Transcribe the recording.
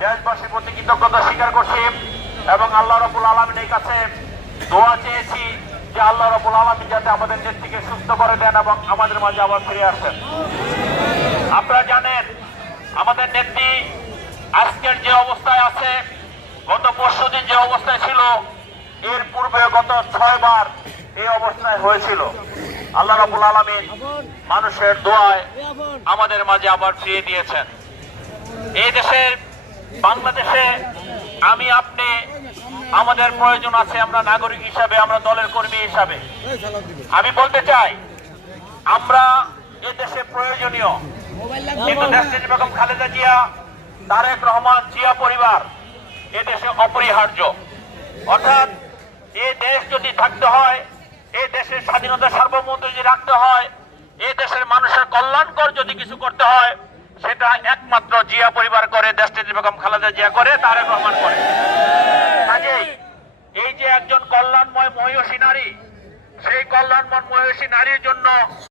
দেশবাসীর প্রতি কৃতজ্ঞতা স্বীকার করছি এবং আল্লাহ রাব্বুল আলামিনের কাছে দোয়া চেয়েছি যে আল্লাহ রাব্বুল আলামিন যাতে আমাদের নেত্রীকে সুস্থ করে দেন এবং আমাদের মাঝে আবার ফিরে আসেন। আপনারা জানেন আমাদের নেত্রী আজকের যে অবস্থায় আছে, গত পরশুদিন যে অবস্থায় ছিল, এর পূর্বে গত 6 বার এই অবস্থায় হয়েছিল। আল্লাহ রাব্বুল আলামিন মানুষের দোয়ায় আমাদের মাঝে আবার ফিরিয়ে দিয়েছেন। এই দেশের বাংলাদেশে আমি আপনি আমাদের প্রয়োজন আছে, আমরা নাগরিক হিসাবে, আমরা দলের কর্মী হিসাবে। আমি বলতে চাই আমরা এ দেশে প্রয়োজনীয়, কিন্তু দেশনেত্রী বেগম খালেদা জিয়া, তারেক রহমান, জিয়া পরিবার এ দেশে অপরিহার্য। অর্থাৎ এই দেশ যদি থাকতে হয়, এই দেশের স্বাধীনতা সার্বভৌমত্ব যদি রাখতে হয়, এই দেশের মানুষের কল্যাণকর যদি কিছু করতে হয়, সেটা একমাত্র জিয়া পরিবার করে, দেশনেত্রী বেগম খালেদা জিয়া করে, তারেক রহমান করে। কাজেই এই যে একজন কল্যাণময় মহিষী নারী, সেই কল্যাণময় মহিষী নারীর জন্য